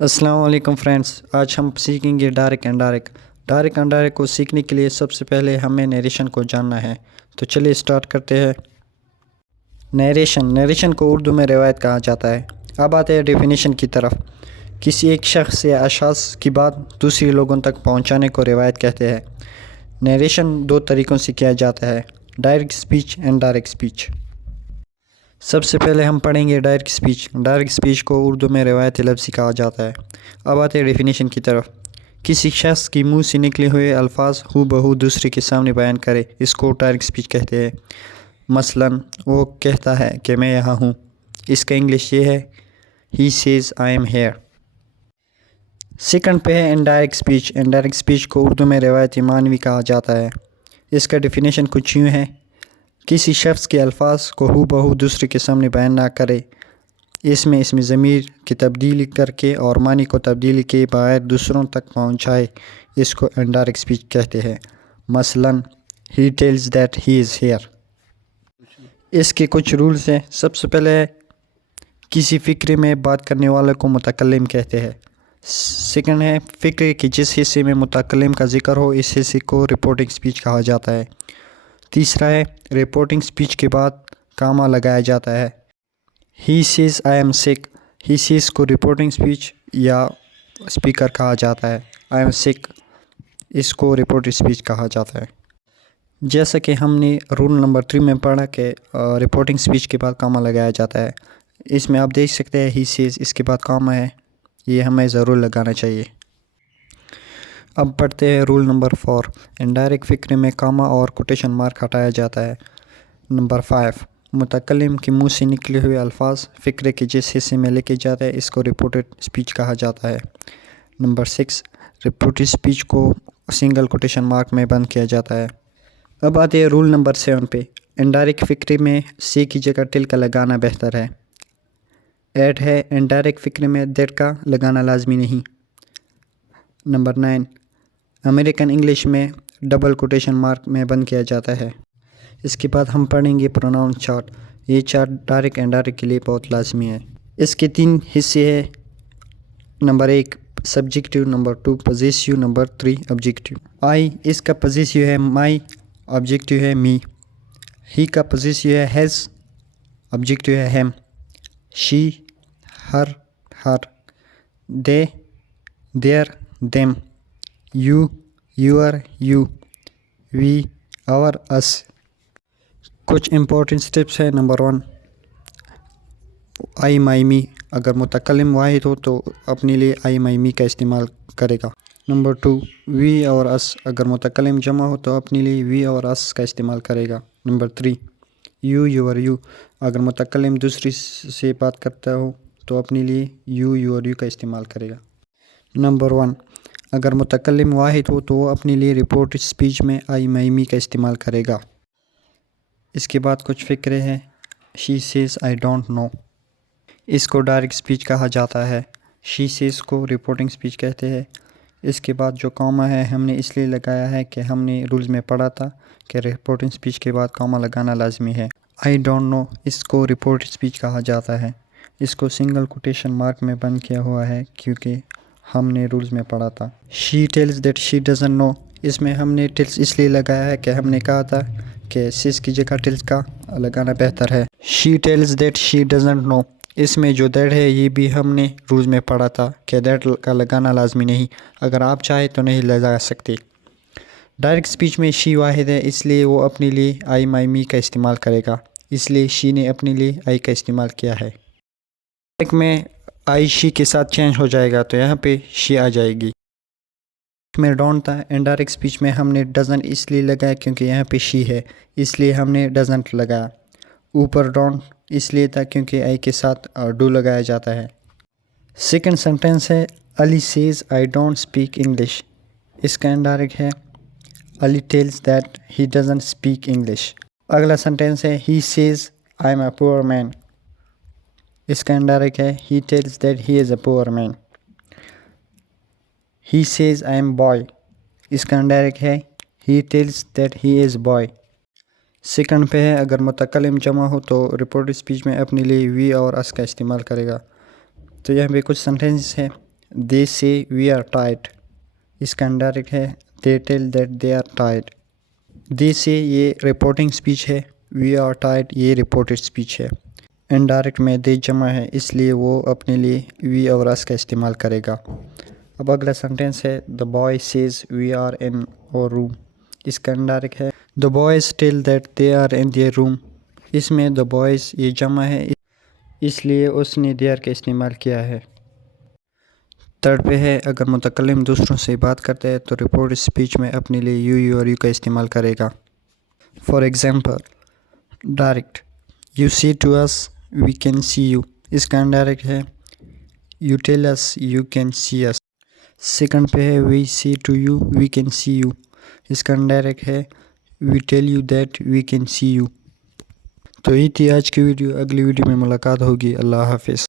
السلام علیکم فرینڈس، آج ہم سیکھیں گے ڈائریکٹ اینڈ ڈائریکٹ کو سیکھنے کے لیے سب سے پہلے ہمیں نیریشن کو جاننا ہے۔ تو چلیے اسٹارٹ کرتے ہیں۔ نیریشن کو اردو میں روایت کہا جاتا ہے۔ اب آتے ہیں ڈیفینیشن کی طرف۔ کسی ایک شخص یا اشخاص کی بات دوسرے لوگوں تک پہنچانے کو روایت کہتے ہیں۔ نیریشن دو طریقوں سے کیا جاتا ہے: direct speech and direct speech. سب سے پہلے ہم پڑھیں گے ڈائریکٹ اسپیچ۔ ڈائریکٹ اسپیچ کو اردو میں روایتی لفظی کہا جاتا ہے۔ اب آتے ہیں ڈیفینیشن کی طرف۔ کسی شخص کی منہ سے نکلے ہوئے الفاظ ہو بہو دوسرے کے سامنے بیان کرے، اس کو ڈائریکٹ اسپیچ کہتے ہیں۔ مثلاً وہ کہتا ہے کہ میں یہاں ہوں، اس کا انگلش یہ ہے He says I am here۔ Second پہ ہے انڈائریکٹ اسپیچ۔ انڈائریکٹ اسپیچ کو اردو میں روایتی معنوی کہا جاتا ہے۔ اس کا ڈیفینیشن کچھ یوں ہے: کسی شخص کے الفاظ کو ہو بہو دوسرے کے سامنے بیان نہ کرے، اس میں ضمیر کی تبدیلی کر کے اور معنی کو تبدیلی کے بغیر دوسروں تک پہنچائے، اس کو انڈائریکٹ اسپیچ کہتے ہیں۔ مثلاً He tells that he is here۔ اس کے کچھ رولز ہیں۔ سب سے پہلے کسی فقرے میں بات کرنے والے کو متکلم کہتے ہیں۔ سیکنڈ ہے فقرے کے جس حصے میں متکلم کا ذکر ہو، اس حصے کو رپورٹنگ اسپیچ کہا جاتا ہے۔ تیسرا ہے رپورٹنگ اسپیچ کے بعد کامہ لگایا جاتا ہے۔ He says I am sick۔ He says کو رپورٹنگ اسپیچ یا اسپیکر کہا جاتا ہے۔ I am sick اس کو رپورٹنگ اسپیچ کہا جاتا ہے۔ جیسا کہ ہم نے رول نمبر 3 میں پڑھا کہ رپورٹنگ اسپیچ کے بعد کامہ لگایا جاتا ہے۔ اس میں آپ دیکھ سکتے ہیں He says اس کے بعد کامہ ہے، یہ ہمیں ضرور لگانا چاہیے۔ اب پڑھتے ہیں رول نمبر 4۔ انڈائریکٹ فقرے میں کامہ اور کوٹیشن مارک ہٹایا جاتا ہے۔ نمبر 5، متکلم کے منہ سے نکلے ہوئے الفاظ فقرے کے جس حصے میں لکھے جاتے ہیں، اس کو رپورٹڈ اسپیچ کہا جاتا ہے۔ نمبر 6، رپورٹڈ اسپیچ کو سنگل کوٹیشن مارک میں بند کیا جاتا ہے۔ اب آتے ہیں رول نمبر 7 پہ۔ انڈائریکٹ فقرے میں سے کی جگہ ٹل کا لگانا بہتر ہے۔ 8 ہے انڈائریکٹ فقرے میں دیٹ کا لگانا لازمی نہیں۔ نمبر 9، امریکن انگلش میں ڈبل کوٹیشن مارک میں بند کیا جاتا ہے۔ اس کے بعد ہم پڑھیں گے پروناؤن چارٹ۔ یہ چارٹ ڈائریکٹ انڈائریکٹ کے لیے بہت لازمی ہے۔ اس کے 3 حصے ہیں: number 1 subjective, number 2 possessive, number 3 objective. I اس کا پوزیسیو ہے مائی، آبجیکٹیو ہے می۔ ہی کا پوزیسیو ہے ہیز، آبجیکٹیو ہے him. She her, they their, them. You your, you. We our, us. کچھ امپورٹنٹ سٹیپس ہیں۔ نمبر 1 آئی مائی می، اگر متکلم واحد ہو تو اپنے لیے آئی مائی می کا استعمال کرے گا۔ نمبر 2 وی اور اس، اگر متکلم جمع ہو تو اپنے لیے وی اور اس کا استعمال کرے گا۔ نمبر 3 یو یور، یو، اگر متکلم دوسری سے بات کرتا ہو تو اپنے لیے یو یور، یو کا استعمال کرے گا۔ نمبر 1 اگر متکلم واحد ہو تو وہ اپنے لیے رپورٹ اسپیچ میں آئی مائی می کا استعمال کرے گا۔ اس کے بعد کچھ فقرے ہیں۔ She says I don't know, اس کو ڈائریکٹ اسپیچ کہا جاتا ہے۔ شی سیز کو رپورٹنگ اسپیچ کہتے ہیں۔ اس کے بعد جو کامہ ہے ہم نے اس لیے لگایا ہے کہ ہم نے رولز میں پڑھا تھا کہ رپورٹنگ اسپیچ کے بعد کامہ لگانا لازمی ہے۔ آئی ڈونٹ نو اس کو رپورٹ اسپیچ کہا جاتا ہے۔ اس کو سنگل کوٹیشن مارک میں بند کیا ہوا ہے کیونکہ ہم نے رولز میں پڑھا تھا۔ She tells that she doesn't know, اس میں ہم نے ٹیلز اس لیے لگایا ہے کہ ہم نے کہا تھا کہ سیز کی جگہ ٹیلز کا لگانا بہتر ہے۔ She tells that she doesn't know, اس میں جو دیٹ ہے یہ بھی ہم نے رولز میں پڑھا تھا کہ دیٹ کا لگانا لازمی نہیں، اگر آپ چاہیں تو نہیں لگا سکتے۔ ڈائریکٹ اسپیچ میں شی واحد ہے، اس لیے وہ اپنے لیے آئی مائی می کا استعمال کرے گا، اس لیے شی نے اپنے لیے آئی کا استعمال کیا ہے۔ ڈائریکٹ میں آئی شی کے ساتھ چینج ہو جائے گا تو یہاں پہ شی آ جائے گی۔ میں ڈونٹ تھا، انڈائریکٹ اسپیچ میں ہم نے ڈزنٹ اس لیے لگایا کیونکہ یہاں پہ شی ہے، اس لیے ہم نے ڈزنٹ لگایا۔ اوپر ڈونٹ اس لیے تھا کیونکہ آئی کے ساتھ ڈو لگایا جاتا ہے۔ سیکنڈ سینٹینس ہے Ali says I don't speak English, اس کا انڈائریکٹ ہے Ali tells that he doesn't speak English. اگلا سینٹینس ہے he says I M a poor مین، اس کا انڈائریکٹ ہے he tells that he is a poor man. He says I am boy, اس کا indirect ہے he tells that he is boy. Second پہ ہے اگر متکلم جمع ہو تو رپورٹ اسپیچ میں اپنے لیے وی اور اس کا استعمال کرے گا۔ تو یہاں پہ کچھ سینٹینس ہے۔ they say we are tired. اس کا انڈائریکٹ ہے they tell that they are tired. they say یہ رپورٹنگ اسپیچ ہے, we are tired یہ رپورٹڈ اسپیچ ہے. انڈائریکٹ میں they جمع ہے, اس لیے وہ اپنے لیے we اور us کا استعمال کرے گا. اب اگلا سنٹینس ہے the boy says we are in our room. اس کا انڈائریکٹ ہے the boys tell that they are in their room. اس میں the boys یہ جمع ہے, اس لیے اس نے their کا استعمال کیا ہے. تھرڈ پہ ہے اگر متکلم دوسروں سے بات کرتا ہے تو رپورٹ اسپیچ میں اپنے لیے یو اور یو کا استعمال کرے گا. For example direct you say to us we can see you. اس کا انڈائریکٹ ہے you tell us you can see us. Second پہ ہے we say to you we can see you. اس کا انڈائریکٹ ہے we tell you that we can see you. تو یہ تھی آج کی ویڈیو. اگلی ویڈیو میں ملاقات ہوگی. اللہ حافظ.